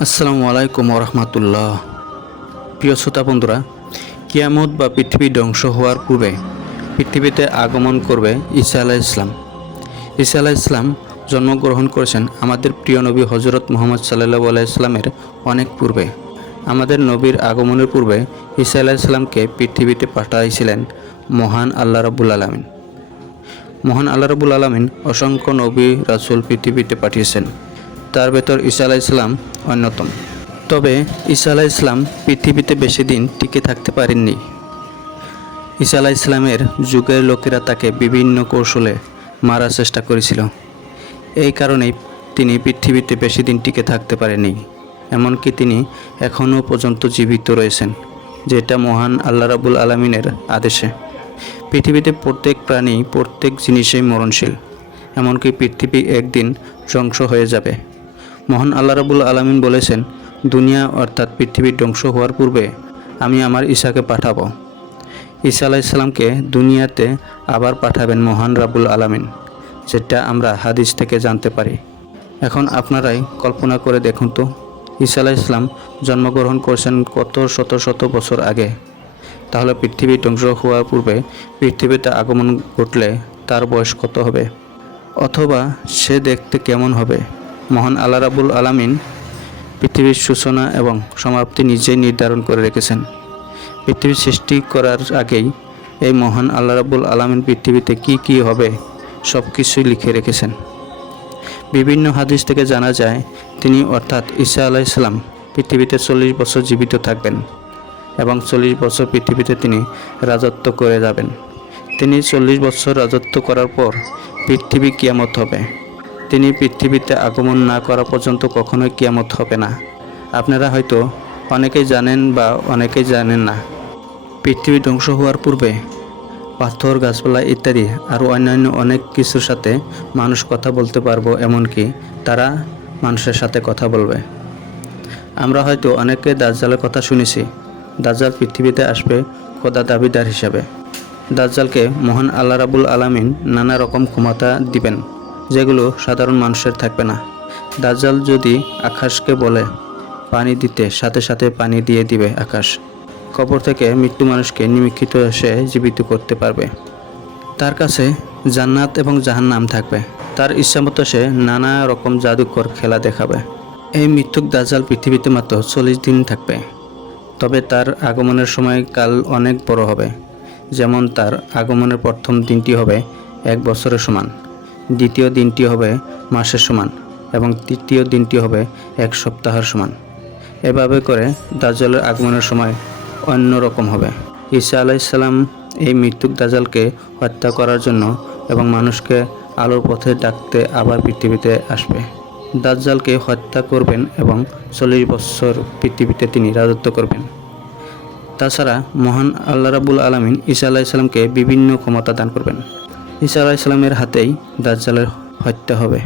আসসালামু আলাইকুম রহমতুল্লাহ। প্রিয় শ্রোতা বন্ধুরা, কিয়ামত বা পৃথিবী ধ্বংস হওয়ার পূর্বে পৃথিবীতে আগমন করবে ঈসা আলাইহিস সালাম। ঈসা আলাইহিস সালাম জন্মগ্রহণ করেছেন আমাদের প্রিয় নবী হযরত মুহাম্মদ সাল্লাল্লাহু আলাইহি সাল্লামের অনেক পূর্বে। আমাদের নবীর আগমনের পূর্বে ঈসা আলাইহিস সালামকে পৃথিবীতে পাঠাইছিলেন মহান আল্লাহ রাব্বুল আলামিন। মহান আল্লাহ রাব্বুল আলামিন অসংখ্য নবী রাসূল পৃথিবীতে পাঠিয়েছেন, তার ভেতর ঈসা আলাইহিস সালাম অন্যতম। তবে ঈসা আলাইহিস সালাম পৃথিবীতে বেশি দিন টিকে থাকতে পারেননি। ঈসা আলাইহিস সালামের যুগের লোকেরা তাকে বিভিন্ন কৌশলে মারার চেষ্টা করেছিল। এই কারণেই তিনি পৃথিবীতে বেশি দিন টিকে থাকতে পারেননি। এমনকি তিনি এখনও পর্যন্ত জীবিত রয়েছেন, যেটা মহান আল্লাহ রাব্বুল আলামিনের আদেশে। পৃথিবীতে প্রত্যেক প্রাণী, প্রত্যেক জিনিসই মরণশীল। এমনকি পৃথিবী একদিন ধ্বংস হয়ে যাবে। মহান আল্লাহ রাব্বুল আলামিন বলেছেন, দুনিয়া অর্থাৎ পৃথিবীর ধ্বংস হওয়ার পূর্বে আমি আমার ঈসাকে পাঠাবো। ঈসা আলাইহিস সালামকে দুনিয়াতে আবার পাঠাবেন মহান রাব্বুল আলামিন, যেটা আমরা হাদিস থেকে জানতে পারি। এখন আপনারাই কল্পনা করে দেখুন তো, ঈসা আলাইহিস সালাম জন্মগ্রহণ করেছেন কত শত শত বছর আগে। তাহলে পৃথিবী ধ্বংস হওয়ার পূর্বে পৃথিবীতে আগমন ঘটলে তার বয়স কত হবে, অথবা সে দেখতে কেমন হবে? মহান আল্লাহ রাব্বুল আলামিন পৃথিবীর সূচনা এবং সমাপ্তি নিজেই নির্ধারণ করে রেখেছেন। পৃথিবী সৃষ্টি করার আগেই এই মহান আল্লাহ রাব্বুল আলামিন পৃথিবীতে কি হবে সব কিছুই লিখে রেখেছেন। বিভিন্ন হাদিস থেকে জানা যায়, তিনি অর্থাৎ ঈসা আলাইহিস সালাম পৃথিবীতে 40 বছর জীবিত থাকবেন এবং 40 বছর পৃথিবীতে তিনি রাজত্ব করে যাবেন। তিনি 40 বছর রাজত্ব করার পর পৃথিবী কিয়ামত হবে। তিনি পৃথিবীতে আগমন না করা পর্যন্ত কখনোই কিয়ামত হবে না। আপনারা হয়তো অনেকেই জানেন বা অনেকেই জানেন না, পৃথিবী ধ্বংস হওয়ার পূর্বে পাথর, গাছপালা ইত্যাদি আরও অন্যান্য অনেক কিছুর সাথে মানুষ কথা বলতে পারবো, এমনকি তারা মানুষের সাথে কথা বলবে। আমরা হয়তো অনেকে দাজ্জালের কথা শুনেছি। দাজ্জাল পৃথিবীতে আসবে খোদা দাবিদার হিসাবে। দাজ্জালকে মহান আল্লাহ রাব্বুল আলামিন নানা রকম ক্ষমতা দিবেন, যেগুলো সাধারণ মানুষের থাকবে না। দাজ্জাল যদি আকাশকে বলে পানি দিতে, সাথে সাথে পানি দিয়ে দিবে আকাশ। কবর থেকে মৃত্যু মানুষকে নিমজ্জিত সে জীবিত করতে পারবে। তার কাছে জান্নাত এবং জাহান্নাম থাকবে। তার ইচ্ছামতো সে নানা রকম জাদুকর খেলা দেখাবে। এই মৃত্যুক দাজ্জাল পৃথিবীতে মাত্র 40 দিন থাকবে। তবে তার আগমনের সময়কাল অনেক বড় হবে। যেমন তার আগমনের প্রথম দিনটি হবে 1 বছরের সমান, দ্বিতীয় দিনটি হবে মাসের সমান এবং তৃতীয় দিনটি হবে 1 সপ্তাহের সমান। এভাবে করে দাজ্জালের আগমনের সময় অন্য রকম হবে। ঈসা আলাইহিস সালাম এই মৃত্যুক দাজ্জালকে হত্যা করার জন্য এবং মানুষকে আলোর পথে ডাকতে আবার পৃথিবীতে আসবে। দাজ্জালকে হত্যা করবেন এবং 40 বছর পৃথিবীতে তিনি রাজত্ব করবেন। তাছাড়া মহান আল্লাহ রাব্বুল আলামিন ঈসা আলাইহিস সালামকে বিভিন্ন ক্ষমতা দান করবেন। ঈসা আলাইহিস সালামের হাতেই দাজ্জালের হত্যা হবে।